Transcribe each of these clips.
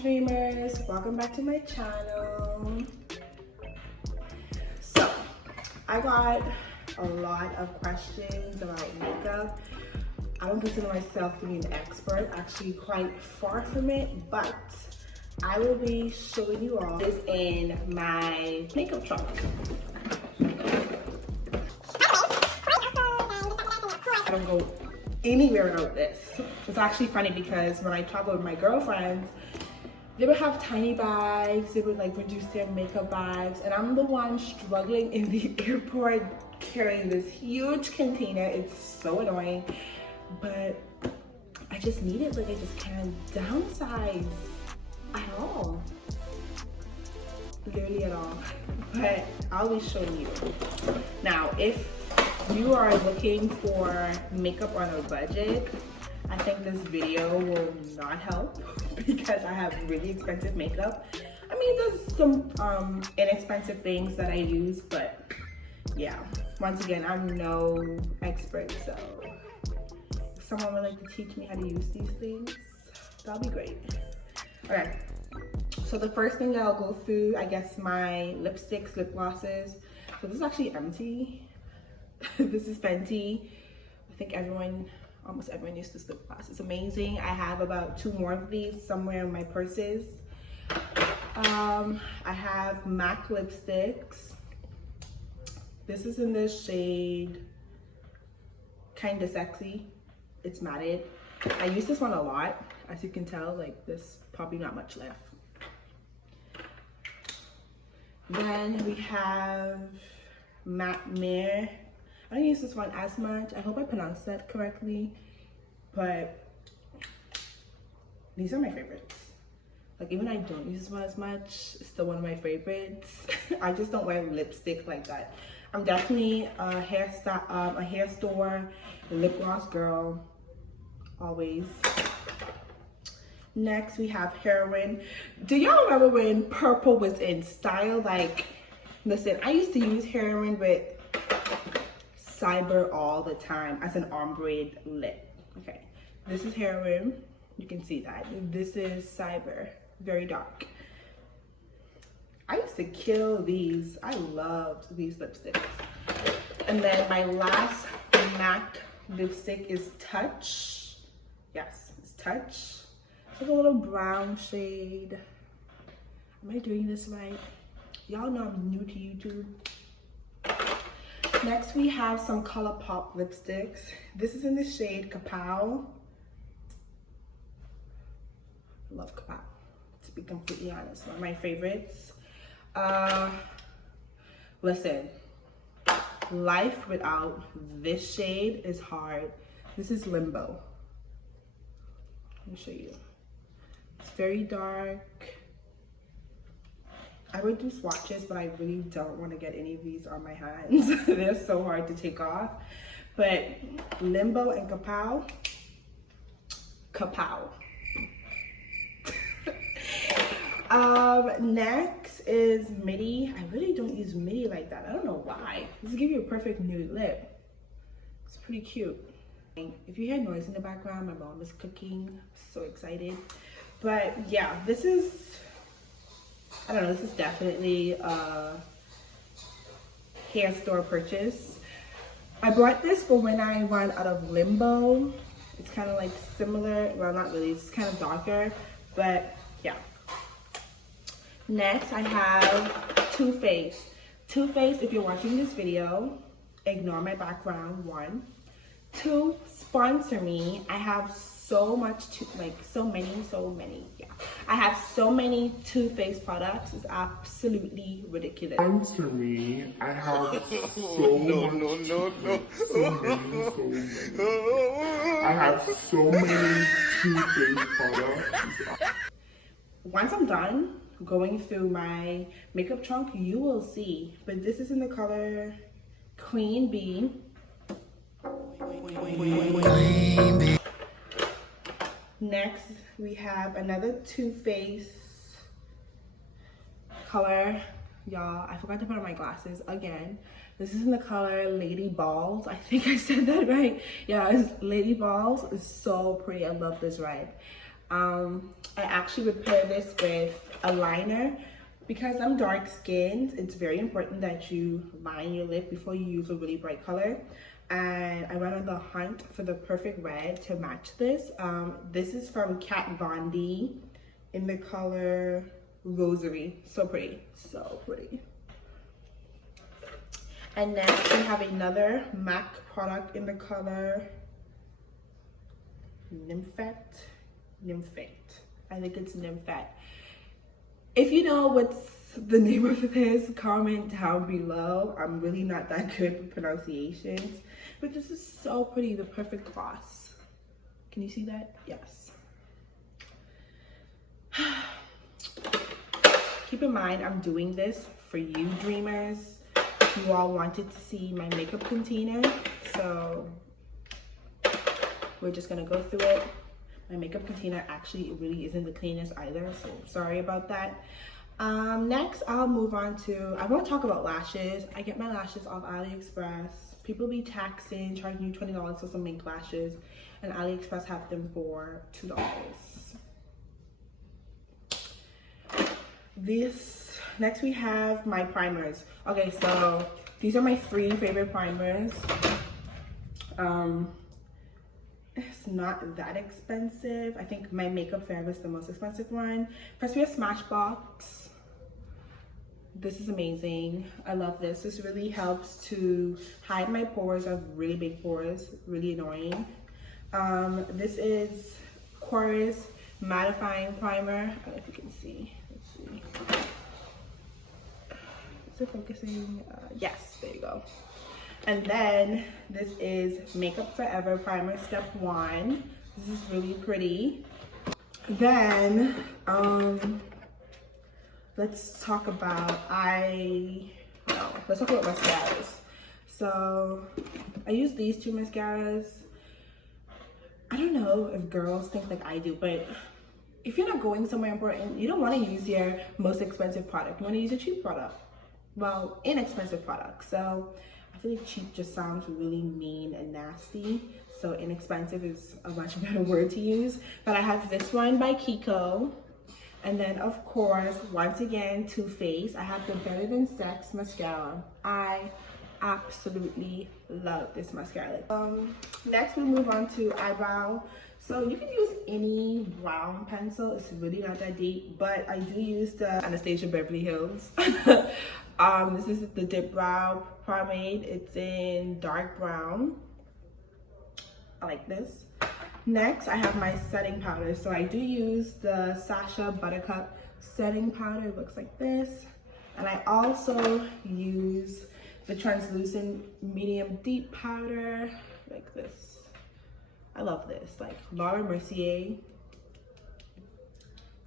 dreamers, welcome back to my channel. So I got a lot of questions about makeup. I don't consider myself to be an expert, actually quite far from it, but I will be showing you all this in my makeup trunk. I don't go anywhere without this. It's actually funny because when I travel with my girlfriends, they would have tiny bags, they would like reduce their makeup bags, and I'm the one struggling in the airport carrying this huge container. It's so annoying, but I just need it, like I just can't downsize at all. Literally at all. But I'll be showing you. Now, if you are looking for makeup on a budget, I think this video will not help because I have really expensive makeup. I mean, there's some inexpensive things that I use, but yeah, once again, I'm no expert, so if someone would like to teach me how to use these things, that'll be great. Okay, so the first thing that I'll go through, I guess, my lipsticks, lip glosses. So this is actually empty. This is Fenty. I think almost everyone used this lip gloss. It's amazing. I have about 2 more of these somewhere in my purses. I have MAC lipsticks. This is in this shade Kinda Sexy. It's matted. I use this one a lot. As you can tell, like there's probably not much left. Then we have Matte Mirror. I don't use this one as much. I hope I pronounced that correctly, but these are my favorites. Like even I don't use this one as much, it's still one of my favorites. I just don't wear lipstick like that. I'm definitely a hair store, lip gloss girl, always. Next we have Heroin. Do y'all remember when purple was in style? Like, listen, I used to use Heroin with Cyber all the time as an ombre lip. Okay, this is Heroin. You can see that. This is Cyber, very dark. I used to kill these. I loved these lipsticks. And then my last MAC lipstick is Touch. Yes, it's Touch. It's like a little brown shade. Am I doing this right? Y'all know I'm new to YouTube. Next we have some ColourPop lipsticks. This is in the shade Kapow. I love Kapow, to be completely honest, one of my favorites. Listen, life without this shade is hard. This is Limbo. Let me show you. It's very dark. I would do swatches, but I really don't want to get any of these on my hands. They're so hard to take off. But Limbo and Kapow. Next is Midi. I really don't use Midi like that. I don't know why. This will give you a perfect nude lip. It's pretty cute. If you hear noise in the background, my mom is cooking. I'm so excited. But yeah, this is, I don't know, this is definitely a hair store purchase. I bought this for when I run out of Limbo. It's kind of like similar, well not really, it's kind of darker, but yeah. Next I have Too Faced. Too Faced, if you're watching this video, ignore my background, 1. 2, sponsor me. I have so much, so many, yeah. I have so many Too Faced products, it's absolutely ridiculous. Sponsor me. I have so I have so many Too Faced products. Once I'm done going through my makeup trunk, you will see, but this is in the color Queen Bee. Next, we have another Too Faced color. Y'all, I forgot to put on my glasses again. This is in the color Lady Balls. I think I said that right. Yeah, it's Lady Balls. It's so pretty. I love this red. I actually would pair this with a liner. Because I'm dark skinned, it's very important that you line your lip before you use a really bright color. And I went on the hunt for the perfect red to match this. This is from Kat Von D in the color Rosary. So pretty, so pretty. And next we have another MAC product in the color Nymphette. I think it's Nymphette. If you know what's the name of this, comment down below. I'm really not that good with pronunciations, but this is so pretty, the perfect gloss. Can you see that? Yes. Keep in mind, I'm doing this for you dreamers. You all wanted to see my makeup container, so we're just gonna go through it. My makeup container actually really isn't the cleanest either, so sorry about that. Next, I'll move on to, I won't talk about lashes. I get my lashes off AliExpress. People be taxing, charging you $20 for some mink lashes, and AliExpress have them for $2. Next we have my primers. Okay, so these are my 3 favorite primers. It's not that expensive. I think my Makeup Forever is the most expensive one. First we have Smashbox. This is amazing. I love this. This really helps to hide my pores. I have really big pores, really annoying. This is Chorus Mattifying Primer. I don't know if you can see. Let's see. Is it focusing? Yes, there you go. And then this is Makeup Forever Primer Step 1. This is really pretty. Then let's talk about let's talk about mascaras. So I use these 2 mascaras. I don't know if girls think like I do, but if you're not going somewhere important, you don't want to use your most expensive product. You want to use a cheap product. Well, inexpensive product. So I feel like cheap just sounds really mean and nasty. So inexpensive is a much better word to use. But I have this one by Kiko. And then of course, once again, Too Faced. I have the Better Than Sex mascara. I absolutely love this mascara. Next we move on to eyebrow. So you can use any brown pencil. It's really not that deep, but I do use the Anastasia Beverly Hills. This is the Dip Brow Pomade. It's in dark brown. I like this. Next, I have my setting powder. So I do use the Sacha Buttercup setting powder. It looks like this. And I also use the translucent medium deep powder like this. I love this. Like Laura Mercier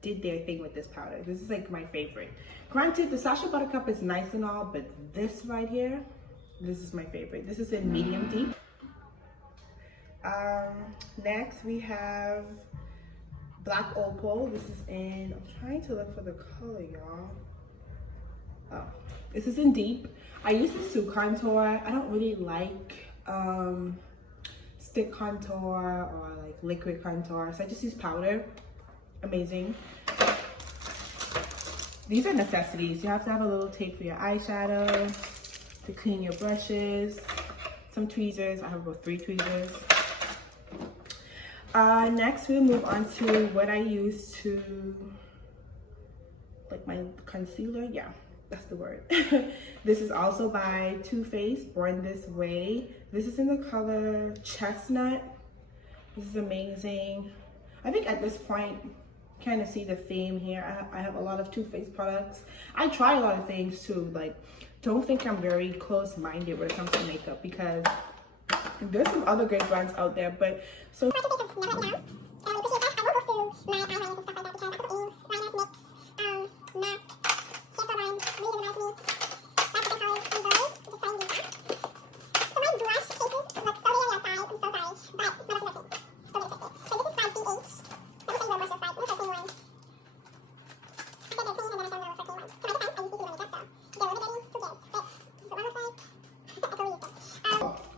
did their thing with this powder. This is like my favorite. Granted, the Sacha Buttercup is nice and all, but this right here, this is my favorite. This is in medium deep. Next we have Black Opal. This is in, I'm trying to look for the color, y'all. Oh, this is in deep. I use this to contour. I don't really like stick contour or like liquid contour, so I just use powder. Amazing. These are necessities. You have to have a little tape for your eyeshadow, to clean your brushes, some tweezers. I have about 3 tweezers. Next we'll move on to what I use to, like my concealer. Yeah, that's the word. This is also by Too Faced, Born This Way. This is in the color Chestnut. This is amazing. I think at this point, kind of see the theme here. I have a lot of Too Faced products. I try a lot of things too. Like, don't think I'm very close-minded when it comes to makeup, because there's some other great brands out there. But so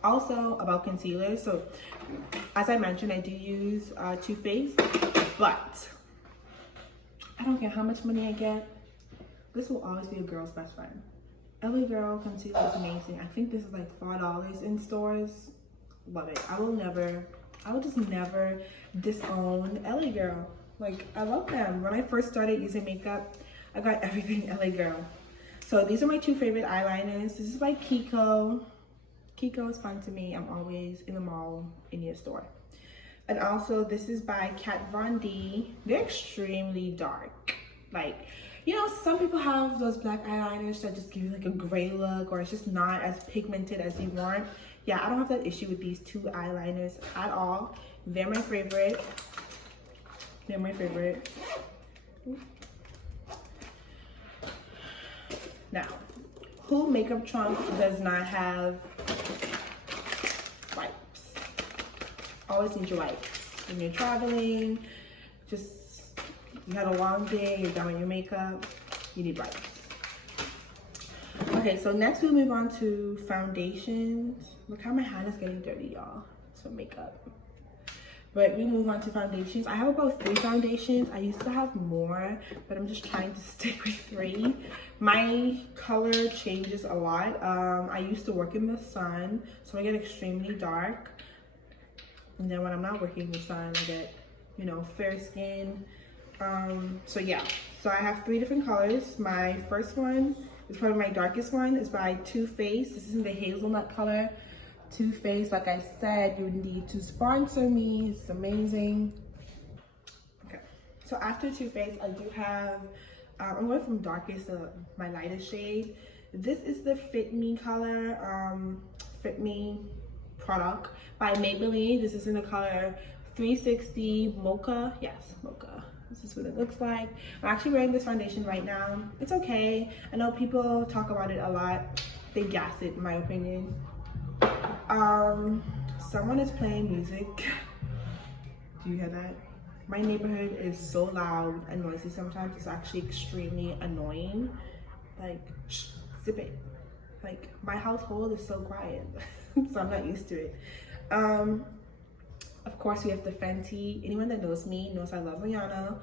also about concealer. So as I mentioned, I do use Too Faced. But I don't care how much money I get. This will always be a girl's best friend. LA Girl concealer is amazing. I think this is like $4 in stores. Love it. I will just never disown LA Girl. Like, I love them. When I first started using makeup, I got everything LA Girl. So these are my two favorite eyeliners. This is by Kiko. Kiko is fun to me. I'm always in the mall, in your store. And also this is by Kat Von D. They're extremely dark. Like, you know, some people have those black eyeliners that just give you like a gray look, or it's just not as pigmented as you want. Yeah, I don't have that issue with these two eyeliners at all. They're my favorite. They're my favorite. Now, who makeup trunk does not have wipes? Always need your wipes. When you're traveling, just you had a long day, you're done with your makeup, you need wipes. Okay, so next we'll move on to foundations. Look how my hand is getting dirty, y'all. So makeup. But we move on to foundations. I have about 3 foundations. I used to have more, but I'm just trying to stick with 3. My color changes a lot. I used to work in the sun, so I get extremely dark. And then when I'm not working in the sun, I get, you know, fair skin. So yeah, so I have 3 different colors. My first one is probably my darkest one. It's by Too Faced. This is in the hazelnut color. Too Faced, like I said, you need to sponsor me. It's amazing. Okay, so after Too Faced, I do have, I'm going from darkest to my lightest shade. This is the Fit Me color, Fit Me product by Maybelline. This is in the color 360 Mocha. Yes, Mocha. This is what it looks like. I'm actually wearing this foundation right now. It's okay. I know people talk about it a lot. They gas it, in my opinion. Someone is playing music. Do you hear that? My neighborhood is so loud and noisy sometimes. It's actually extremely annoying. Like, shh, zip it. Like, my household is so quiet, so I'm not used to it. Of course, we have the Fenty. Anyone that knows me knows I love Rihanna.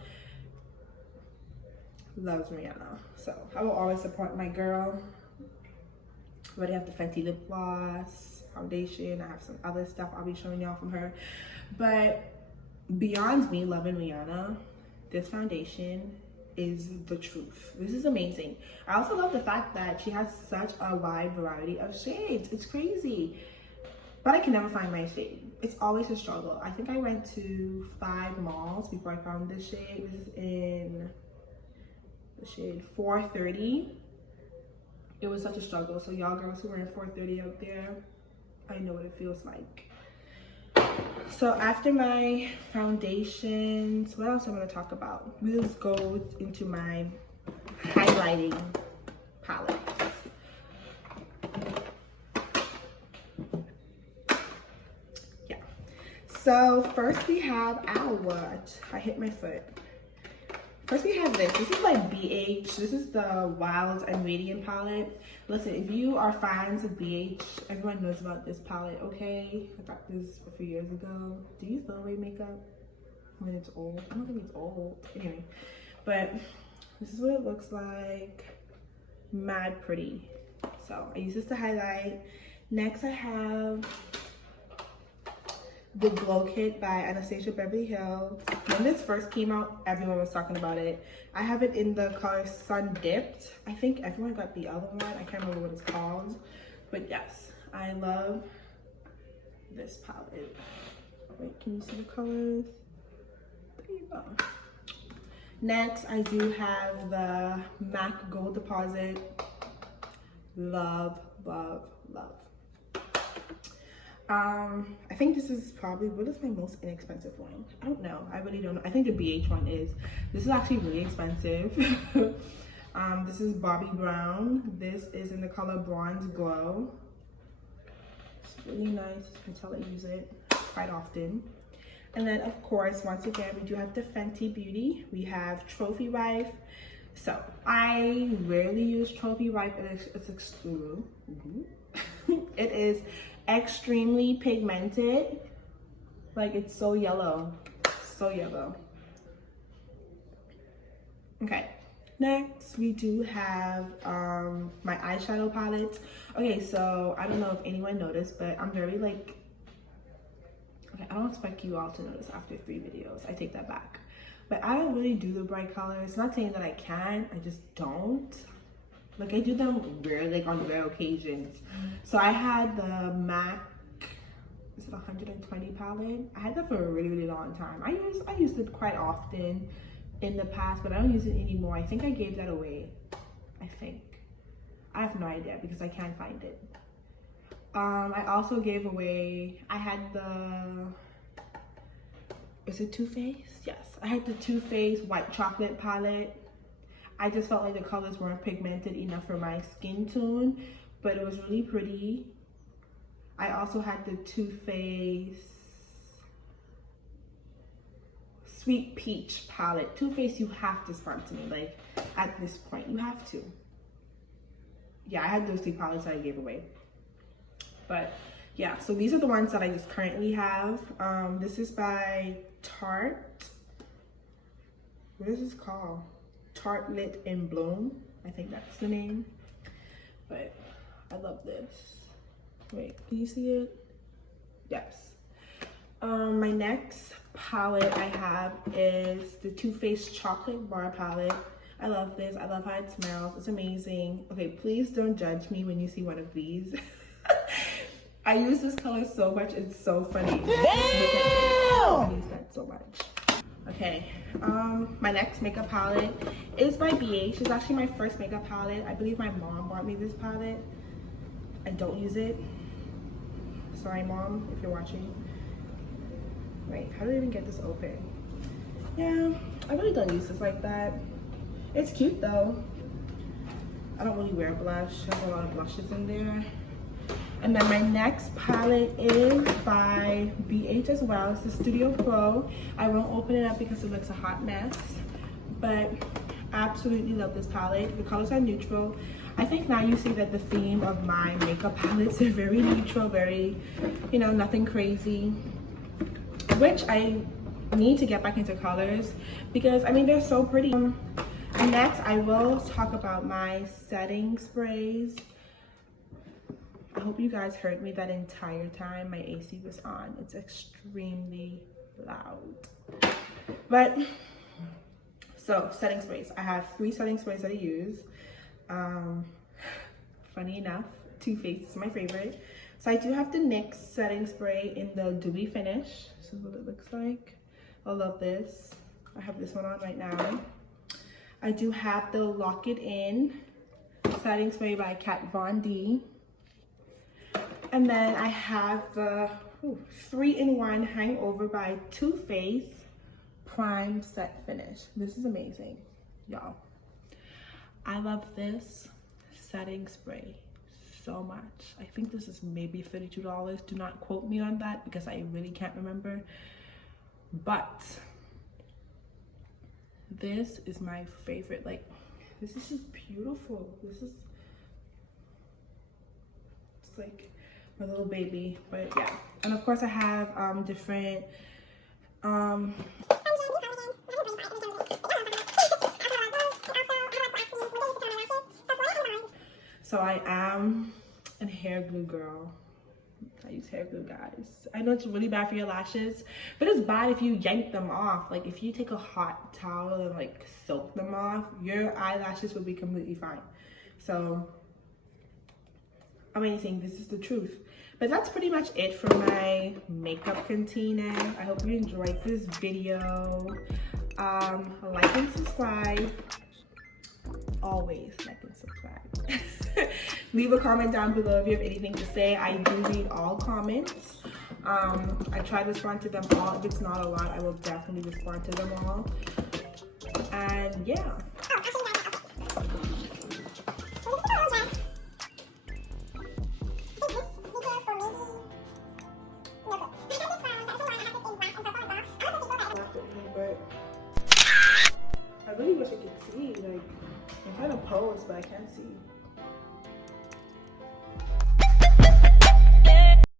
Loves Rihanna. So I will always support my girl. I already have the Fenty lip gloss, foundation. I have some other stuff I'll be showing y'all from her. But beyond me loving Rihanna, this foundation is the truth. This is amazing. I also love the fact that she has such a wide variety of shades. It's crazy. But I can never find my shade. It's always a struggle. I think I went to 5 malls before I found this shade. This is in the shade 430. It was such a struggle. So y'all girls who are in 430 out there, I know what it feels like. So after my foundations, what else I'm gonna talk about? We'll just go into my highlighting palette. Yeah. So first we have, ow, what? I hit my foot. First we have this. This is like BH. This is the Wild and Radiant palette. Listen, if you are fans of BH, everyone knows about this palette, okay? I got this a few years ago. Do you throw away makeup when it's old? I don't think it's old. Anyway, but this is what it looks like. Mad pretty. So I use this to highlight. Next I have the Glow Kit by Anastasia Beverly Hills. When this first came out, everyone was talking about it. I have it in the color Sun Dipped. I think everyone got the other one. I can't remember what it's called. But yes, I love this palette. Wait, can you see the colors? There you go. Next, I do have the MAC Gold Deposit. Love, love, love. I think this is probably, what is my most inexpensive one? I don't know. I really don't know. I think the BH one is. This is actually really expensive. This is Bobbi Brown. This is in the color Bronze Glow. It's really nice. You can tell I use it quite often. And then, of course, once again, we do have the Fenty Beauty. We have Trophy Wife. So, I rarely use Trophy Wife. It is extremely pigmented. Like, it's so yellow. So yellow. Next, we do have my eyeshadow palettes. Okay, so I don't know if anyone noticed, but I'm very like, okay, I don't expect you all to notice after 3 videos. I take that back. But I don't really do the bright colors. Not saying that I can, I just don't. Like I do them rare, like on rare occasions. So I had the MAC, is it 120 palette? I had that for a really, really long time. I used it quite often in the past, but I don't use it anymore. I think I gave that away. I think. I have no idea because I can't find it. I also gave away, I had the, is it Too Faced? Yes, I had the Too Faced white chocolate palette. I just felt like the colors weren't pigmented enough for my skin tone, but it was really pretty. I also had the Too Faced Sweet Peach palette. Too Faced, you have to sponsor me, like at this point, you have to. Yeah, I had those 2 palettes that I gave away. But yeah, so these are the ones that I just currently have. This is by Tarte. What is this called? Tarte Lit in Bloom. I think that's the name. But I love this. Wait, can you see it? Yes. My next palette I have is the Too Faced Chocolate Bar palette. I love this. I love how it smells. It's amazing. Okay, please don't judge me when you see one of these. I use this color so much. It's so funny. Damn! I use that so much. Okay, my next makeup palette is by BH. It's actually my first makeup palette. I believe my mom bought me this palette. I don't use it. Sorry, Mom, if you're watching. Wait, how do I even get this open? Yeah, I really don't use this like that. It's cute though. I don't really wear blush. There's a lot of blushes in there. And then my next palette is by BH as well. It's the Studio Pro. I won't open it up because it looks a hot mess, but I absolutely love this palette. The colors are neutral. I think now you see that the theme of my makeup palettes are very neutral, very, you know, nothing crazy, which I need to get back into colors because I mean they're so pretty. Next, I will talk about my setting sprays. I hope you guys heard me that entire time my AC was on. It's extremely loud. But, so setting sprays. I have 3 setting sprays that I use. Funny enough, Too Faced is my favorite. So I do have the NYX setting spray in the Dewy Finish. This is what it looks like. I love this. I have this one on right now. I do have the Lock It In setting spray by Kat Von D. And then I have the 3-in-1 Hangover by Too Faced Prime Set Finish. This is amazing, y'all. I love this setting spray so much. I think this is maybe $32. Do not quote me on that because I really can't remember. But this is my favorite. Like, this is just beautiful. This is, it's like my little baby. But yeah, and of course I have different so I am a hair glue girl. I use hair glue, guys. I know it's really bad for your lashes, but it's bad if you yank them off. Like if you take a hot towel and like soak them off, your eyelashes will be completely fine. So amazing, this is the truth. But that's pretty much it for my makeup container. I hope you enjoyed this video. Like and subscribe. Always like and subscribe. Leave a comment down below if you have anything to say. I do read all comments. I try to respond to them all. If it's not a lot, I will definitely respond to them all. And yeah. I really wish I could see, like, I'm trying to pose, but I can't see.